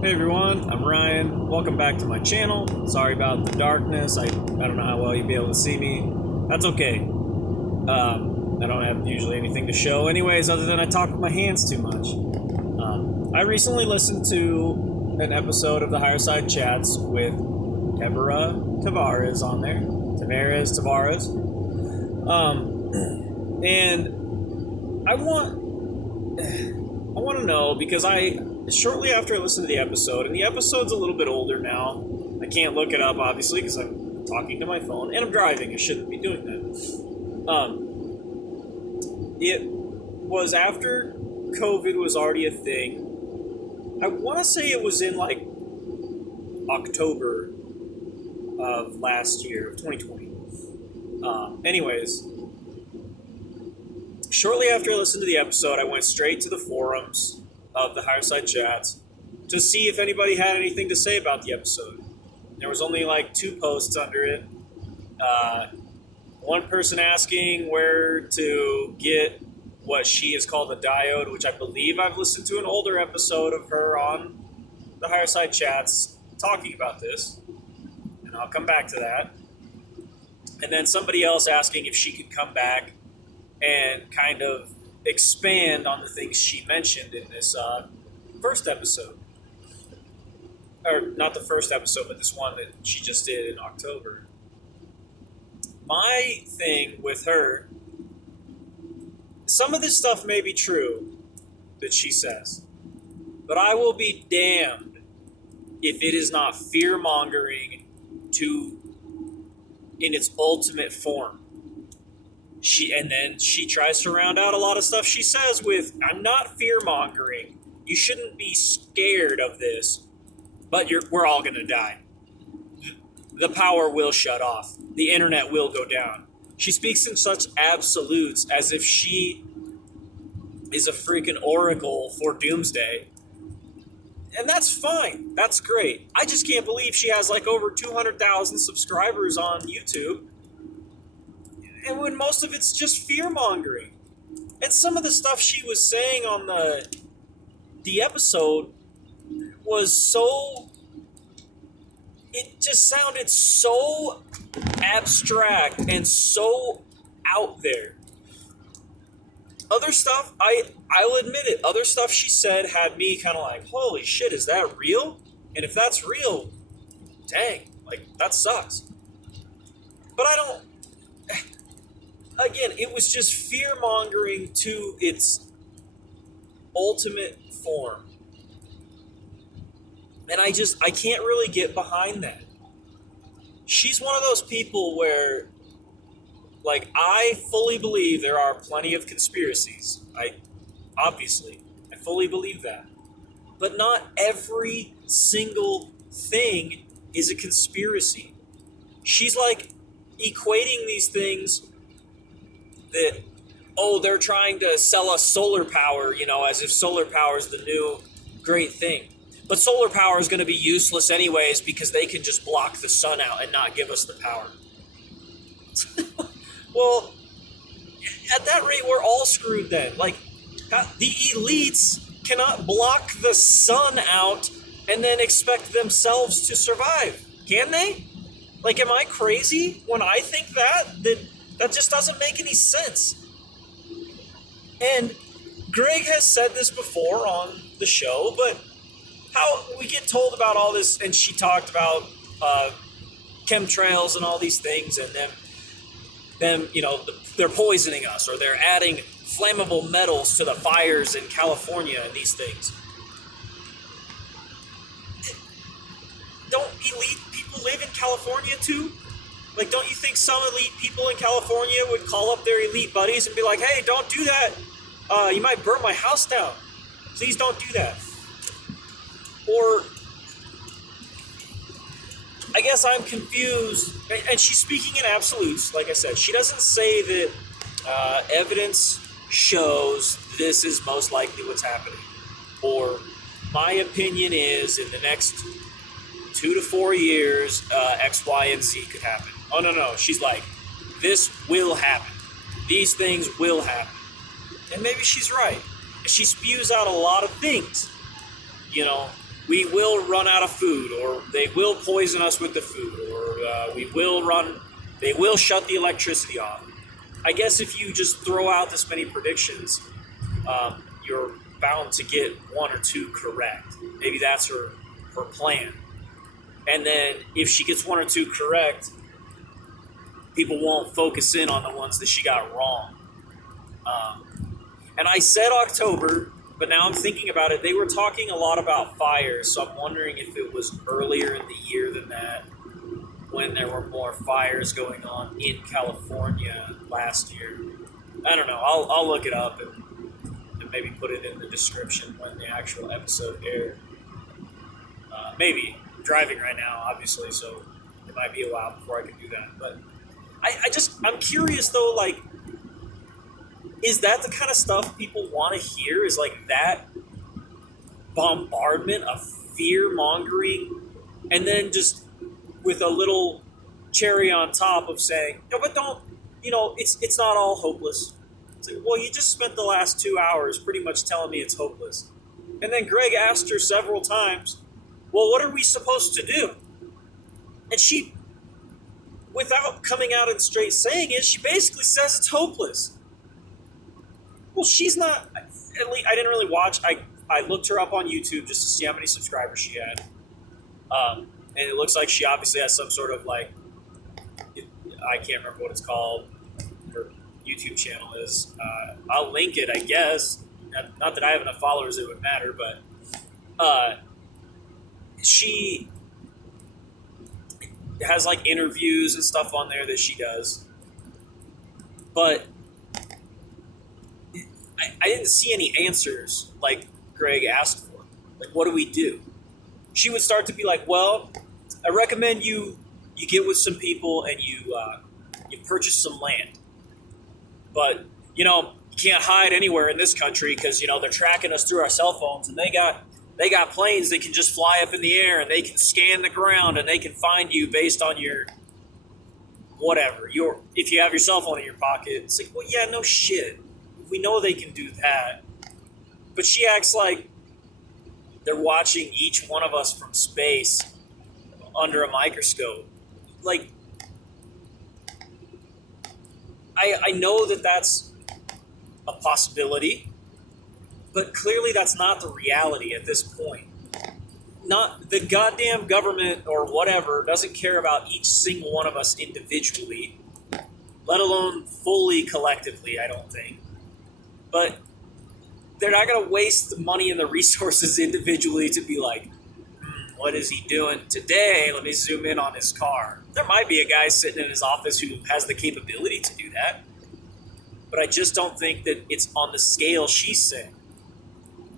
Hey everyone, I'm Ryan. Welcome back to my channel. Sorry about the darkness. I don't know how well you'll be able to see me. That's okay. I don't have usually anything to show anyways, other than I talk with my hands too much. I recently listened to an episode of the Higher Side Chats with Deborah Tavares on there. Tavares. And I want to know, because shortly after I listened to the episode, and the episode's a little bit older now. I can't look it up, obviously, because I'm talking to my phone, and I'm driving. I shouldn't be doing that. It was after COVID was already a thing. I want to say it was in, like, October of last year, of 2020. Anyways, shortly after I listened to the episode, I went straight to the forums of the Higher Side Chats to see if anybody had anything to say about the episode. There was only like 2 posts under it. One person asking where to get what she has called a diode, which I believe I've listened to an older episode of her on the Higher Side Chats talking about this, and I'll come back to that. And then somebody else asking if she could come back and kind of expand on the things she mentioned in this first episode. Or not the first episode, but this one that she just did in October. My thing with her, some of this stuff may be true that she says, but I will be damned if it is not fear-mongering in its ultimate form. And then she tries to round out a lot of stuff she says with, I'm not fear-mongering. You shouldn't be scared of this, but we're all going to die. The power will shut off. The internet will go down. She speaks in such absolutes as if she is a freaking oracle for doomsday. And that's fine. That's great. I just can't believe she has like over 200,000 subscribers on YouTube. And when most of it's just fear-mongering. And some of the stuff she was saying on the episode was so... It just sounded so abstract and so out there. Other stuff, I'll admit it, other stuff she said had me kind of like, holy shit, is that real? And if that's real, dang, like, that sucks. But I don't... Again, it was just fear-mongering to its ultimate form. And I can't really get behind that. She's one of those people where, like, I fully believe there are plenty of conspiracies. I fully believe that. But not every single thing is a conspiracy. She's, like, equating these things that, they're trying to sell us solar power, as if solar power is the new great thing. But solar power is going to be useless anyways because they can just block the sun out and not give us the power. Well, at that rate, we're all screwed then. Like, the elites cannot block the sun out and then expect themselves to survive. Can they? Like, am I crazy when I think that just doesn't make any sense? And Greg has said this before on the show, but how we get told about all this, and she talked about chemtrails and all these things, and them, they're poisoning us, or they're adding flammable metals to the fires in California and these things. Don't elite people live in California too? Like, don't you think some elite people in California would call up their elite buddies and be like, hey, don't do that. You might burn my house down. Please don't do that. Or, I guess I'm confused, and she's speaking in absolutes, like I said. She doesn't say that evidence shows this is most likely what's happening. Or, my opinion is in the next 2 to 4 years, X, Y, and Z could happen. Oh, no. She's like, this will happen. These things will happen. And maybe she's right. She spews out a lot of things. we will run out of food, or they will poison us with the food, or they will shut the electricity off. I guess if you just throw out this many predictions, you're bound to get one or two correct. Maybe that's her plan. And then if she gets one or two correct, people won't focus in on the ones that she got wrong. And I said October, but now I'm thinking about it. They were talking a lot about fires, so I'm wondering if it was earlier in the year than that, when there were more fires going on in California last year. I don't know. I'll look it up and maybe put it in the description when the actual episode aired. Maybe. I'm driving right now, obviously, so it might be a while before I can do that. But I'm curious, though, like, is that the kind of stuff people want to hear? Is like that bombardment of fear-mongering, and then just with a little cherry on top of saying, no, but don't, it's not all hopeless. It's like, well, you just spent the last 2 hours pretty much telling me it's hopeless. And then Greg asked her several times, well, what are we supposed to do? And she, without coming out and straight saying it, she basically says it's hopeless. Well, she's not, at least I didn't really watch. I looked her up on YouTube just to see how many subscribers she had. And it looks like she obviously has some sort of, like, I can't remember what it's called. Her YouTube channel is. I'll link it, I guess. Not that I have enough followers it would matter, but she has, like, interviews and stuff on there that she does. But I didn't see any answers like Greg asked for. Like, what do we do? She would start to be like, well, I recommend you get with some people and you purchase some land. But, you can't hide anywhere in this country because, they're tracking us through our cell phones, and they got planes that can just fly up in the air, and they can scan the ground, and they can find you based on your whatever. If you have your cell phone in your pocket, it's like, well, yeah, no shit. We know they can do that. But she acts like they're watching each one of us from space under a microscope. Like, I know that that's a possibility, but clearly that's not the reality at this point. Not the goddamn government or whatever doesn't care about each single one of us individually, let alone fully collectively, I don't think. But they're not going to waste the money and the resources individually to be like, what is he doing today? Let me zoom in on his car. There might be a guy sitting in his office who has the capability to do that. But I just don't think that it's on the scale she's saying.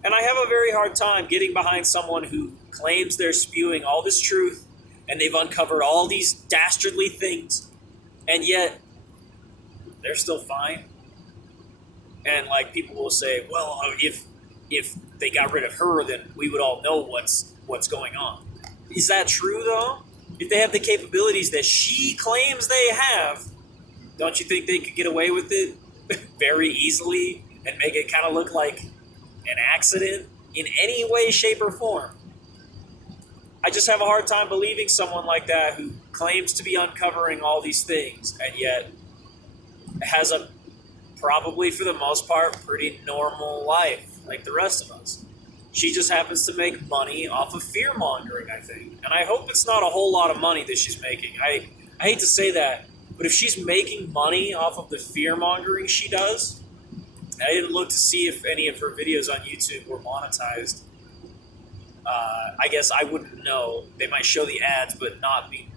And I have a very hard time getting behind someone who claims they're spewing all this truth and they've uncovered all these dastardly things, and yet they're still fine. And, like, people will say, well, if they got rid of her, then we would all know what's going on. Is that true, though? If they have the capabilities that she claims they have, don't you think they could get away with it very easily and make it kind of look like an accident in any way, shape, or form? I just have a hard time believing someone like that who claims to be uncovering all these things and yet has a probably, for the most part, pretty normal life like the rest of us. She just happens to make money off of fear-mongering, I think. And I hope it's not a whole lot of money that she's making. I hate to say that, but if she's making money off of the fear-mongering she does, I didn't look to see if any of her videos on YouTube were monetized. I guess I wouldn't know. They might show the ads, but not be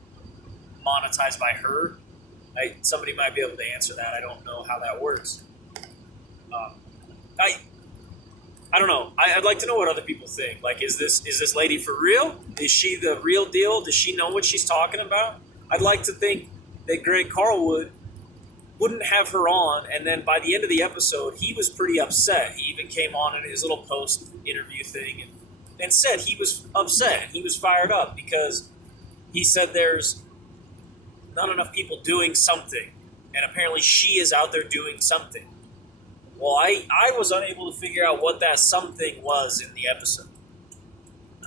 monetized by her. Somebody might be able to answer that. I don't know how that works. I don't know. I'd like to know what other people think. Like, is this lady for real? Is she the real deal? Does she know what she's talking about? I'd like to think that Greg Carlwood wouldn't have her on, and then by the end of the episode, he was pretty upset. He even came on in his little post interview thing and said he was upset. He was fired up because he said there's not enough people doing something, and apparently she is out there doing something. Well, I was unable to figure out what that something was in the episode.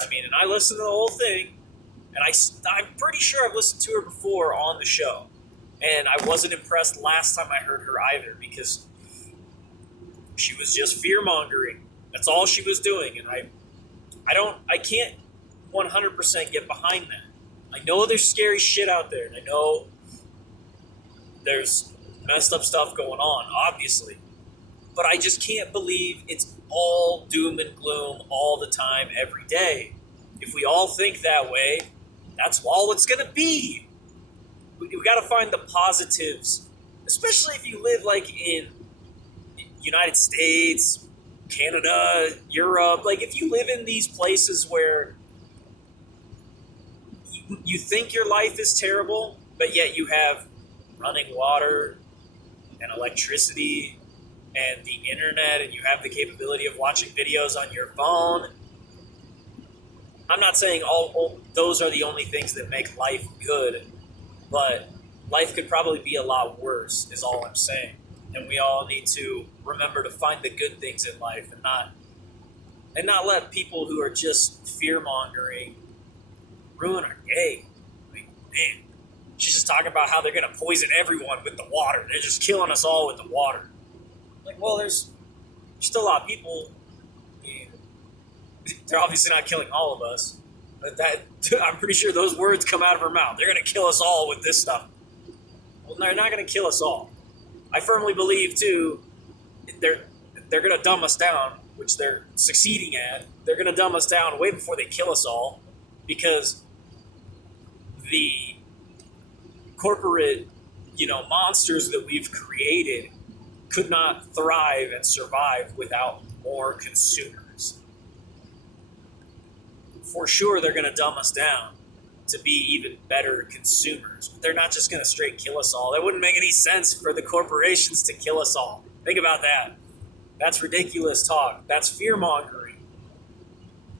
I mean, and I listened to the whole thing, and I'm pretty sure I've listened to her before on the show. And I wasn't impressed last time I heard her either, because she was just fear-mongering. That's all she was doing, and I can't 100% get behind that. I know there's scary shit out there, and I know there's messed up stuff going on, obviously. But I just can't believe it's all doom and gloom all the time, every day. If we all think that way, that's all it's going to be. We got to find the positives, especially if you live like in United States, Canada, Europe. Like if you live in these places where you think your life is terrible, but yet you have running water and electricity and the internet, and you have the capability of watching videos on your phone. I'm not saying all those are the only things that make life good, but life could probably be a lot worse, is all I'm saying. And we all need to remember to find the good things in life, and not let people who are just fear mongering ruin our day. Like, man, she's just talking about how they're gonna poison everyone with the water. They're just killing us all with the water. Like, well, there's still a lot of people. I mean, they're obviously not killing all of us, but I'm pretty sure those words come out of her mouth. They're gonna kill us all with this stuff. Well, they're not gonna kill us all. I firmly believe too, they're gonna dumb us down, which they're succeeding at. They're gonna dumb us down way before they kill us all, because the corporate, monsters that we've created could not thrive and survive without more consumers. For sure, they're going to dumb us down to be even better consumers. But they're not just going to straight kill us all. That wouldn't make any sense for the corporations to kill us all. Think about that. That's ridiculous talk. That's fear-mongering.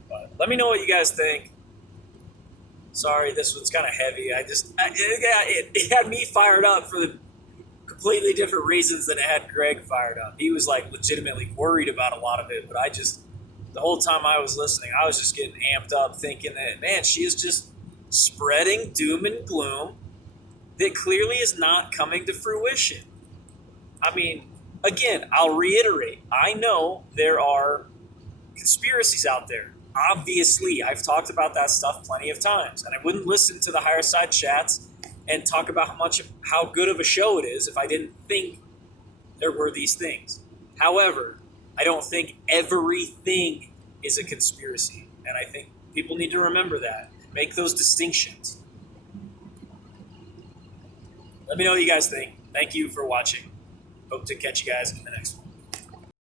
But let me know what you guys think. Sorry, this one's kind of heavy. It had me fired up for the completely different reasons than it had Greg fired up. He was like legitimately worried about a lot of it, but the whole time I was listening, I was just getting amped up thinking that, man, she is just spreading doom and gloom that clearly is not coming to fruition. I mean, again, I'll reiterate, I know there are conspiracies out there. Obviously, I've talked about that stuff plenty of times, and I wouldn't listen to the Higher Side chats and talk about how good of a show it is if I didn't think there were these things. However, I don't think everything is a conspiracy, and I think people need to remember that. Make those distinctions. Let me know what you guys think. Thank you for watching. Hope to catch you guys in the next one.